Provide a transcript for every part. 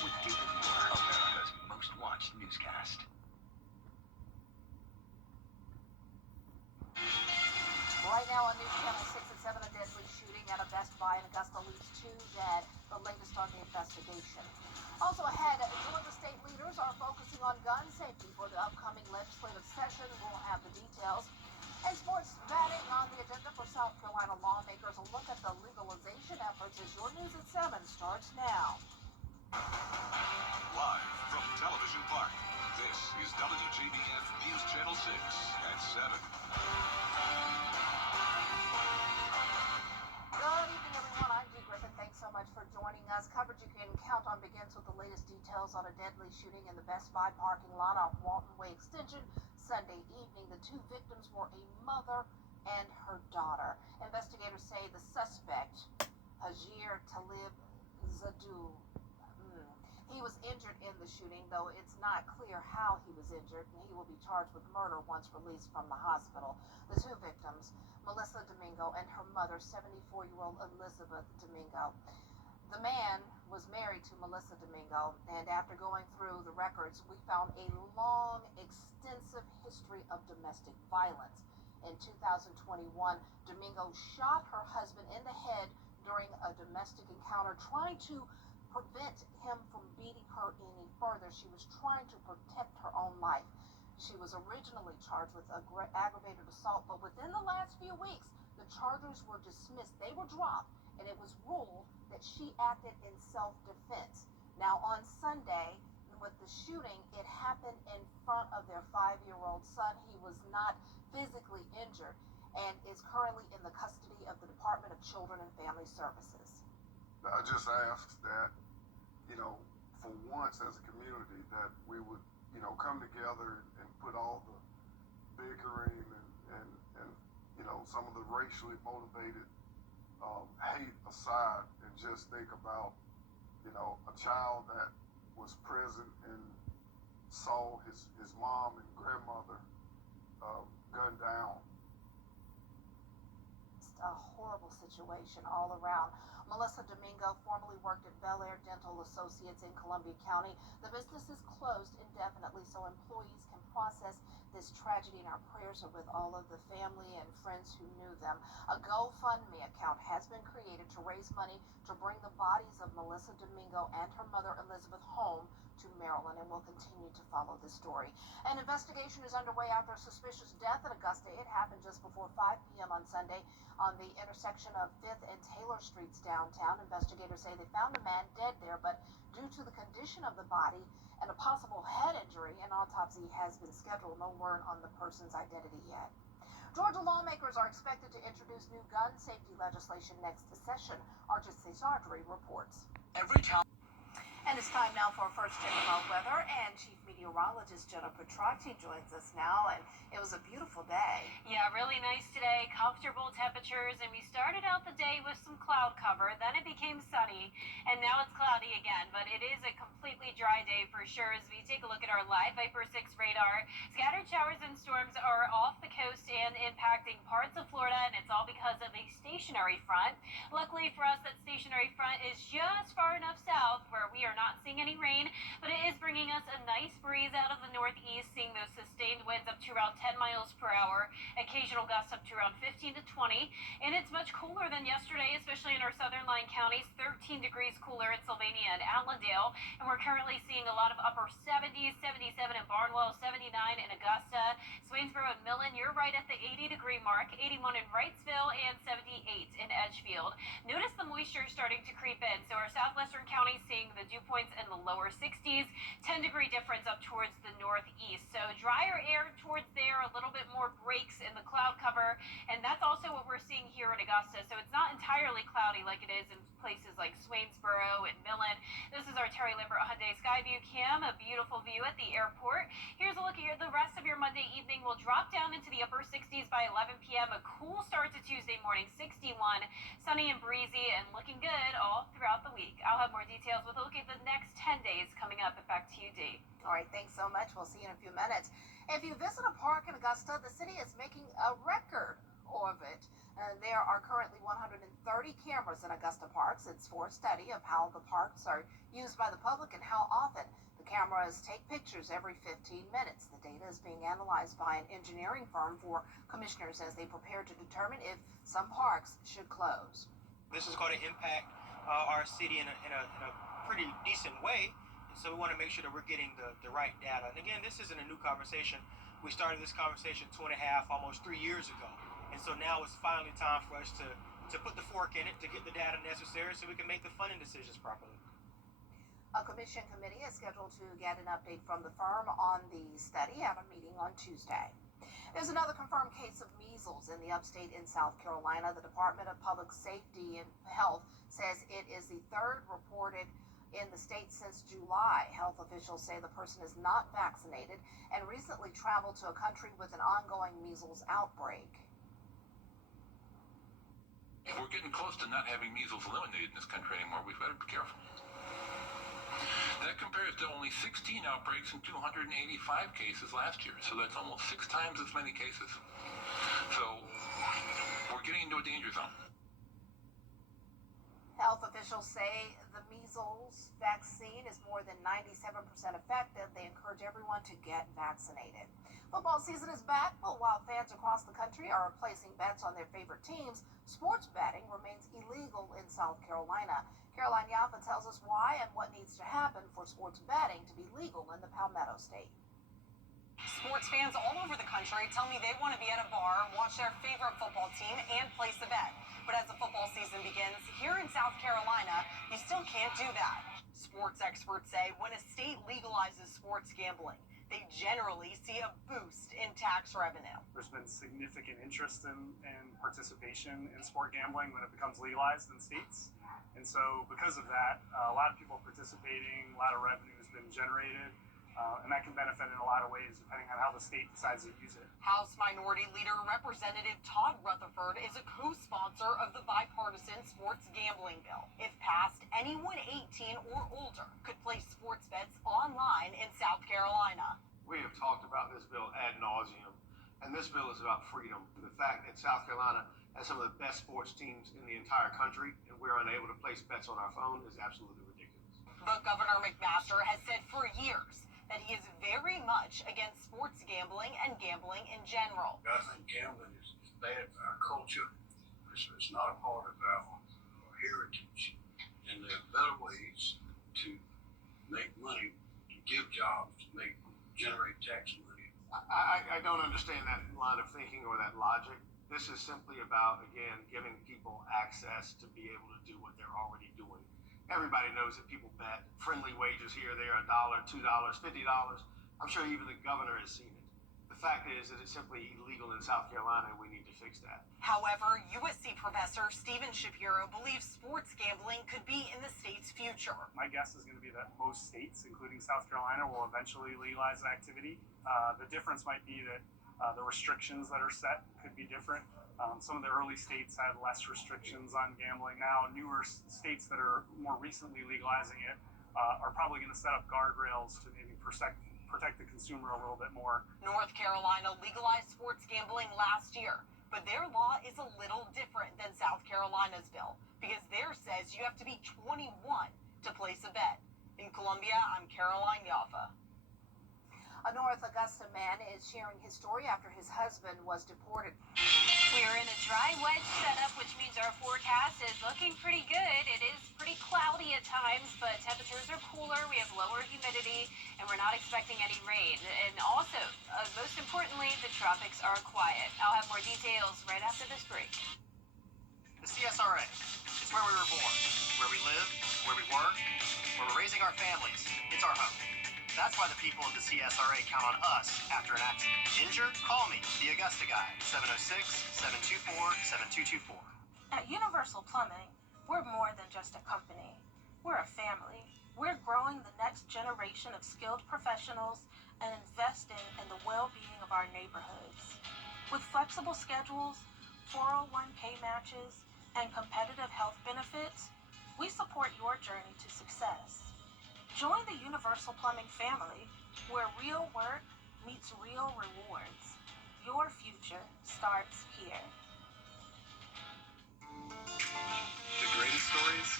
with even more, America's most watched newscast. Right now on News Channel 6 and 7, a deadly shooting at a Best Buy in Augusta leaves 2 dead, the latest on the investigation. Also ahead, Georgia state leaders are focusing on gun safety for the upcoming legislative session. We'll have the details. And sports betting on the agenda for South Carolina lawmakers. A look at the legalization efforts as your News at 7 starts now. Live from Television Park, this is WJBF News Channel 6 at 7. Good evening, everyone. I'm Dee Griffin. Thanks so much for joining us. Coverage you can count on begins with the latest details on a deadly shooting in the Best Buy parking lot on Walton Way Extension Sunday evening. The 2 victims were a mother and her daughter. Investigators say the suspect, Hajir Talib Zadou, he was injured in the shooting, though it's not clear how he was injured, and he will be charged with murder once released from the hospital. The 2 victims, Melissa Domingo and her mother, 74-year-old Elizabeth Domingo. The man was married to Melissa Domingo, and after going through the records, we found a long, extensive history of domestic violence. In 2021, Domingo shot her husband in the head during a domestic encounter, trying to prevent him from beating her any further. She was trying to protect her own life. She was originally charged with aggravated assault, but within the last few weeks, the charges were dismissed. They were dropped, and it was ruled that she acted in self-defense. Now, on Sunday, with the shooting, it happened in front of their 5-year-old son. He was not physically injured and is currently in the custody of the Department of Children and Family Services. I just asked that, for once as a community, that we would, come together and put all the bickering and some of the racially motivated hate aside and just think about, a child that was present and saw his mom and grandmother gunned down. It's a horrible situation all around. Melissa Domingo formerly worked at Bel Air Dental Associates in Columbia County. The business is closed indefinitely so employees can process this tragedy, and our prayers are with all of the family and friends who knew them. A GoFundMe account has been created to raise money to bring the bodies of Melissa Domingo and her mother Elizabeth home to Maryland, and we'll continue to follow this story. An investigation is underway after a suspicious death in Augusta. It happened just before 5 p.m. on Sunday on the intersection of 5th and Taylor Streets downtown. Investigators say they found the man dead there, but due to the condition of the body and a possible head injury, an autopsy has been scheduled. No word on the person's identity yet. Georgia lawmakers are expected to introduce new gun safety legislation next session. Archie Sartry reports. And it's time now for our first check of our weather, and Chief Meteorologist Jenna Petracci joins us now, and it was a beautiful day. Yeah, really nice today, comfortable temperatures, and we started out the day with some cloud cover, then it became sunny, and now it's cloudy again, but it is a completely dry day for sure. As we take a look at our live Viper 6 radar, scattered showers and storms are off the coast and impacting parts of Florida, and it's all because of a stationary front. Luckily for us, that stationary front is just far enough south where we are not seeing any rain, but it is bringing us a nice breeze out of the northeast, seeing those sustained winds up to around 10 miles per hour, occasional gusts up to around 15 to 20, and it's much cooler than yesterday, especially in our southern line counties. 13 degrees cooler in Sylvania and Allendale, and we're currently seeing a lot of upper 70s, 77 in Barnwell, 79 in Augusta, Swainsboro and Millen. You're right at the 80-degree mark, 81 in Wrightsville, and 78 in Edgefield. Notice the moisture starting to creep in, so our southwestern counties seeing the dew points in the lower 60s, 10-degree difference up towards the northeast. So drier air towards there, a little bit more breaks in the cloud cover, and that's also what we're seeing here in Augusta. So it's not entirely cloudy like it is in places like Swainsboro and Millen. This is our Terry Lambert Hyundai Skyview cam, a beautiful view at the airport. Here's a look at the rest of your Monday evening. We'll drop down into the upper 60s by 11 p.m. A cool start to Tuesday morning, 61, sunny and breezy, and looking good all throughout the week. I'll have more details with a look at the next 10 days coming up. Back to you, Dee. All right, thanks so much. We'll see you in a few minutes. If you visit a park in Augusta, the city is making a record. Corvette. There are currently 130 cameras in Augusta parks. It's for a study of how the parks are used by the public and how often. The cameras take pictures every 15 minutes. The data is being analyzed by an engineering firm for commissioners as they prepare to determine if some parks should close. This is going to impact our city in a pretty decent way. And so we want to make sure that we're getting the right data. And again, this isn't a new conversation. We started this conversation 2.5, almost 3 years ago. And so now it's finally time for us to put the fork in it to get the data necessary so we can make the funding decisions properly. A commission committee is scheduled to get an update from the firm on the study at a meeting on Tuesday. There's another confirmed case of measles in the upstate in South Carolina. The Department of Public Safety and Health says it is the third reported in the state since July. Health officials say the person is not vaccinated and recently traveled to a country with an ongoing measles outbreak. If we're getting close to not having measles eliminated in this country anymore, we've got to be careful. That compares to only 16 outbreaks and 285 cases last year. So that's almost 6 times as many cases. So we're getting into a danger zone. Health officials say the measles vaccine is more than 97% effective. They encourage everyone to get vaccinated. Football season is back, but while fans across the country are placing bets on their favorite teams, sports betting remains illegal in South Carolina. Caroline Yaffa tells us why and what needs to happen for sports betting to be legal in the Palmetto State. Sports fans all over the country tell me they want to be at a bar, watch their favorite football team, and place a bet. But as the football season begins, here in South Carolina, you still can't do that. Sports experts say when a state legalizes sports gambling, they generally see a boost in tax revenue. There's been significant interest in participation in sport gambling when it becomes legalized in states. And so because of that, a lot of people are participating, a lot of revenue has been generated. And that can benefit in a lot of ways depending on how the state decides to use it. House Minority Leader Representative Todd Rutherford is a co-sponsor of the bipartisan sports gambling bill. If passed, anyone 18 or older could place sports bets online in South Carolina. We have talked about this bill ad nauseum, and this bill is about freedom. The fact that South Carolina has some of the best sports teams in the entire country, and we're unable to place bets on our phone is absolutely ridiculous. But Governor McMaster has said for years that he is very much against sports gambling and gambling in general. I think gambling is bad for our culture. It's not a part of our heritage. And there are better ways to make money, to give jobs, to generate tax money. I don't understand that line of thinking or that logic. This is simply about, again, giving people access to be able to do what they're already doing. Everybody knows that people bet friendly wages here, there, $1, $2, $50. I'm sure even the governor has seen it. The fact is that it's simply illegal in South Carolina, and we need to fix that. However, USC professor Stephen Shapiro believes sports gambling could be in the state's future. My guess is going to be that most states, including South Carolina, will eventually legalize the activity. The difference might be that the restrictions that are set could be different. Some of the early states had less restrictions on gambling. Now, newer states that are more recently legalizing it are probably going to set up guardrails to maybe protect the consumer a little bit more. North Carolina legalized sports gambling last year, but their law is a little different than South Carolina's bill because theirs says you have to be 21 to place a bet. In Columbia, I'm Caroline Yaffa. A North Augusta man is sharing his story after his husband was deported. We're in a dry, wet setup, which means our forecast is looking pretty good. It is pretty cloudy at times, but temperatures are cooler. We have lower humidity, and we're not expecting any rain. And also, most importantly, the tropics are quiet. I'll have more details right after this break. The CSRA. It's where we were born, where we live, where we work, where we're raising our families. It's our home. That's why the people of the CSRA count on us after an accident. Injured? Call me, the Augusta Guy, 706-724-7224. At Universal Plumbing, we're more than just a company. We're a family. We're growing the next generation of skilled professionals and investing in the well-being of our neighborhoods. With flexible schedules, 401k matches, and competitive health benefits, we support your journey to success. Join the Universal Plumbing family, where real work meets real rewards. Your future starts here. The greatest stories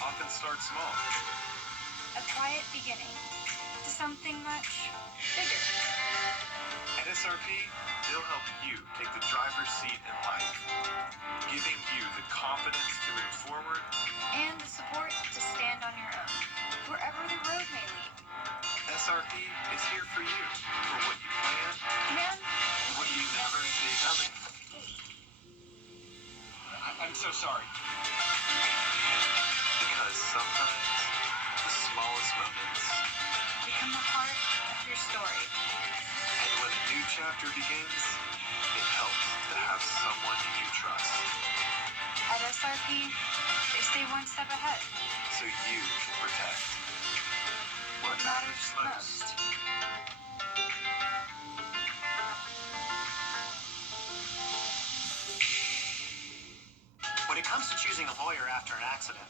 often start small. A quiet beginning to something much bigger. At SRP, they'll help you take the driver's seat in life, giving you the confidence to move forward And the support to stand on your own, wherever the road may lead. SRP is here for you, for what you plan And and what you never see coming. I'm so sorry. Because sometimes the smallest moments, become the heart of your story. and when a new chapter begins, it helps to have someone you trust, At SRP, they stay one step ahead. so you can protect What matters most. When it comes to choosing a lawyer after an accident,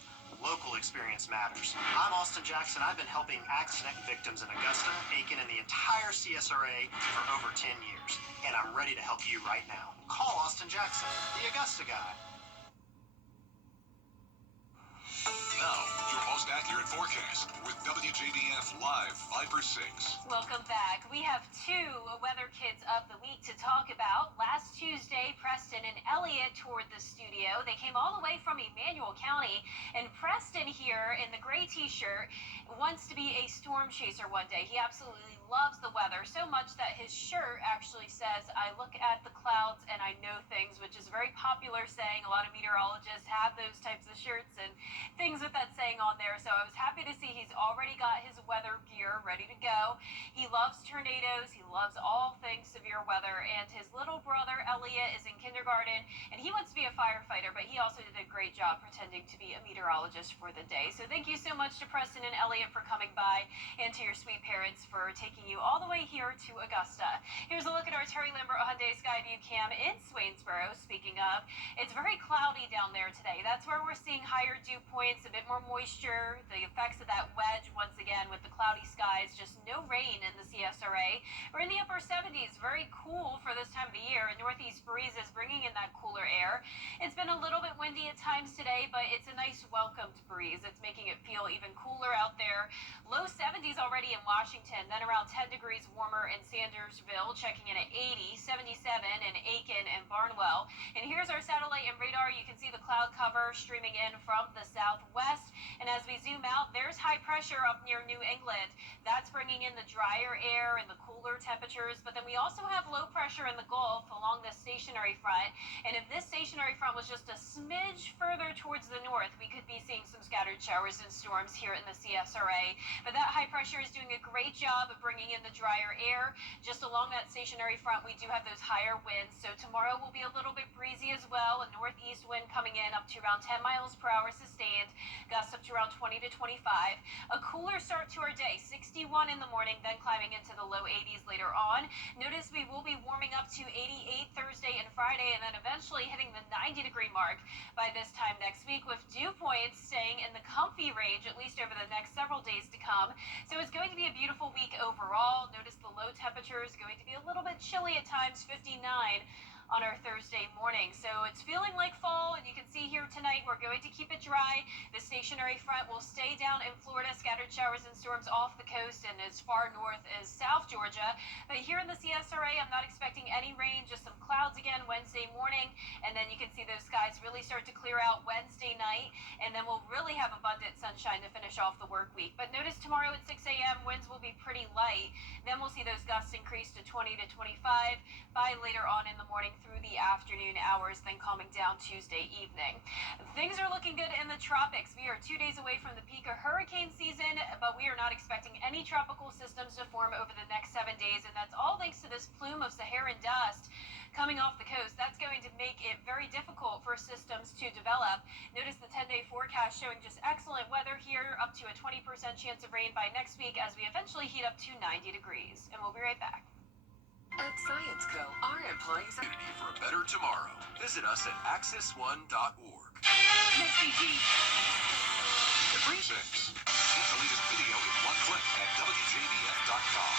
local experience matters. I'm Austin Jackson. I've been helping accident victims in Augusta, Aiken, and the entire CSRA for over 10 years. And I'm ready to help you right now. Call Austin Jackson, the Augusta guy. Now, your most accurate forecast with WJBF Live 5 for 6. Welcome back. We have two weather kids of the week to talk about. Last Tuesday, Preston and Elliot toured the studio. They came all the way from Emmanuel County, and Preston here in the gray t-shirt wants to be a storm chaser one day. He absolutely loves the weather so much that his shirt actually says, "I look at the clouds and I know things," which is a very popular saying. A lot of meteorologists have those types of shirts and things with that saying on there. So I was happy to see he's already got his weather gear ready to go. He loves tornadoes. He loves all things severe weather. And his little brother, Elliot, is in kindergarten, and he wants to be a firefighter, but he also did a great job pretending to be a meteorologist for the day. So thank you so much to Preston and Elliot for coming by, and to your sweet parents for taking you all the way here to Augusta. Here's a look at our Terry Lambert Hyundai Sky View Cam in Swainsboro. Speaking of, it's very cloudy down there today. That's where we're seeing higher dew points, a bit more moisture, the effects of that wedge once again with the cloudy skies, just no rain in the CSRA. We're in the upper 70s, very cool for this time of the year, and northeast breezes bringing in that cooler air. It's been a little bit windy at times today, but it's a nice welcomed breeze. It's making it feel even cooler out there. Low 70s already in Washington, then around 10 degrees warmer in Sandersville, checking in at 80, 77 in Aiken and Barnwell. And here's our satellite and radar. You can see the cloud cover streaming in from the southwest. And as we zoom out, there's high pressure up near New England. That's bringing in the drier air and the cooler temperatures. But then we also have low pressure in the Gulf along the stationary front. And if this stationary front was just a smidge further towards the north, we could be seeing some scattered showers and storms here in the CSRA. But that high pressure is doing a great job of bringing in the drier air. Just along that stationary front, we do have those higher winds. So tomorrow will be a little bit breezy as well. A northeast wind coming in up to around 10 miles per hour sustained. Gusts up to around 20 to 25. A cooler start to our day, 61 in the morning, then climbing into the low 80s later on. Notice we will be warming up to 88 Thursday and Friday, and then eventually hitting the 90-degree mark by this time next week, with dew points staying in the comfy range at least over the next several days to come. So it's going to be a beautiful week overall. Notice the low temperature is going to be a little bit chilly at times, 59 on our Thursday morning. So it's feeling like fall, and you can see here tonight we're going to keep it dry. The stationary front will stay down in Florida, scattered showers and storms off the coast and as far north as South Georgia. But here in the CSRA, I'm not expecting any rain, just some clouds again Wednesday morning, and then you can see those skies really start to clear out Wednesday night, and then we'll really have abundant sunshine to finish off the work week. But notice tomorrow at 6 a.m. winds will be pretty light. Then we'll see those gusts increase to 20 to 25 by later on in the morning through the afternoon hours, then calming down Tuesday evening. Things are looking good in the tropics. We are 2 days away from the peak of hurricane season, but we are not expecting any tropical systems to form over the next 7 days, and that's all thanks to this plume of Saharan dust coming off the coast. That's going to make it very difficult for systems to develop. Notice the 10-day forecast showing just excellent weather here, up to a 20% chance of rain by next week as we eventually heat up to 90 degrees. And we'll be right back. At Science Co, our employees are Community for a better tomorrow. Visit us at access1.org. Next BG. The 6. Get the latest video in one click at WJBF.com.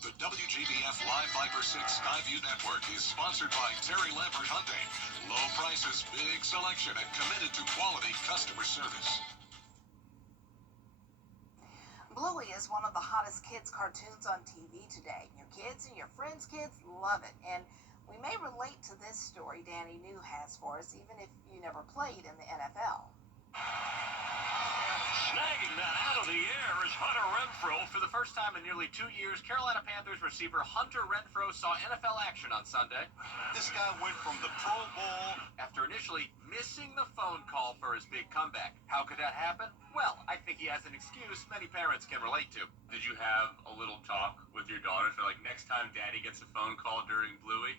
The WJBF WJBF Live Viper 6 Skyview Network is sponsored by Terry Lambert Hyundai. Low prices, big selection, and committed to quality customer service. Bluey is one of the hottest kids cartoons on TV today. Your kids and your friends' kids love it. And we may relate to this story Danny New has for us, even if you never played in the NFL. Snagging that out of the air is Hunter Renfrow. For the first time in nearly 2 years, Carolina Panthers receiver Hunter Renfrow saw NFL action on Sunday. This guy went from the Pro Bowl after initially missing the phone call for his big comeback. How could that happen? Well, I think he has an excuse many parents can relate to. Did you have a little talk with your daughters? Like, next time Daddy gets a phone call during Bluey?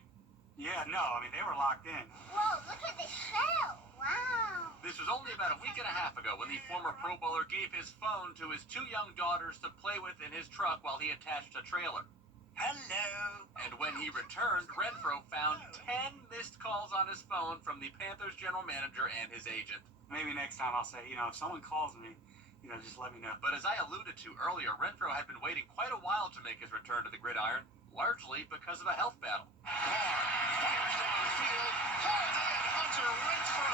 Yeah, no, I mean, they were locked in. Whoa, look at the shell. Wow. This was only about a week and a half ago when the former Pro Bowler gave his phone to his 2 young daughters to play with in his truck while he attached a trailer. Hello. And when he returned, Renfrow found 10 missed calls on his phone from the Panthers general manager and his agent. Maybe next time I'll say, if someone calls me, just let me know. But as I alluded to earlier, Renfrow had been waiting quite a while to make his return to the gridiron, largely because of a health battle. Fires down the field. Called in Hunter Renfrow.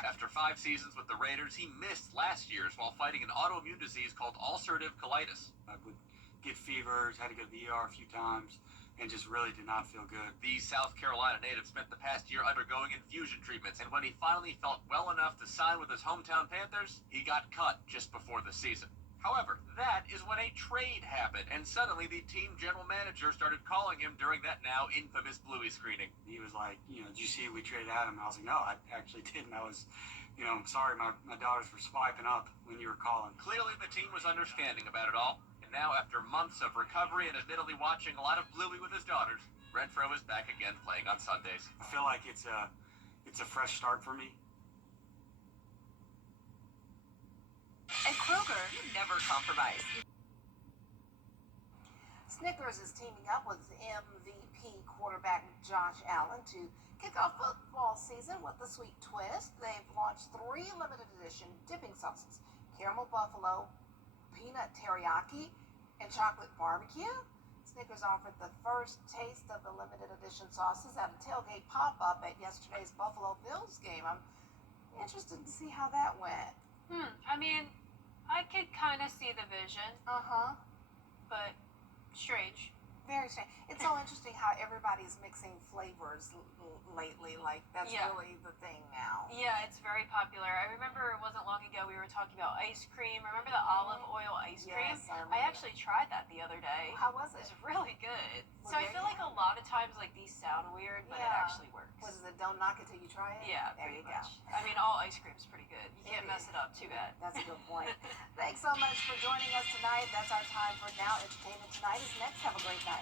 After 5 seasons with the Raiders, he missed last year's while fighting an autoimmune disease called ulcerative colitis. I would get fevers, had to go to the ER a few times, and just really did not feel good. The South Carolina native spent the past year undergoing infusion treatments, and when he finally felt well enough to sign with his hometown Panthers, he got cut just before the season. However, that is when a trade happened, and suddenly the team general manager started calling him during that now infamous Bluey screening. He was like, did you see we traded Adam? I was like, no, I actually didn't. I was, I'm sorry my daughters were swiping up when you were calling. Clearly the team was understanding about it all, and now after months of recovery and admittedly watching a lot of Bluey with his daughters, Renfrow is back again playing on Sundays. I feel like it's a fresh start for me. At Kroger, you never compromise. Snickers is teaming up with MVP quarterback Josh Allen to kick off football season with a sweet twist. They've launched 3 limited edition dipping sauces: caramel buffalo, peanut teriyaki, and chocolate barbecue. Snickers offered the first taste of the limited edition sauces at a tailgate pop-up at yesterday's Buffalo Bills game. I'm interested to see how that went. I mean, I could kind of see the vision, but strange. Very strange. It's so interesting how everybody's mixing flavors lately. Like, that's really the thing now. Yeah, it's very popular. I remember it wasn't long ago we were talking about ice cream. Remember the olive oil ice cream? Yes, I actually tried that the other day. How was it? It's really good. Well, So I feel like a lot of times like these sound weird, but it actually works. What is it? Don't knock it till you try it? Yeah, There pretty you go. much. I mean, all ice cream's pretty good. You can't mess it up too bad. That's a good point. Thanks so much for joining us tonight. That's our time for Now Entertainment Tonight is next. Have a great night.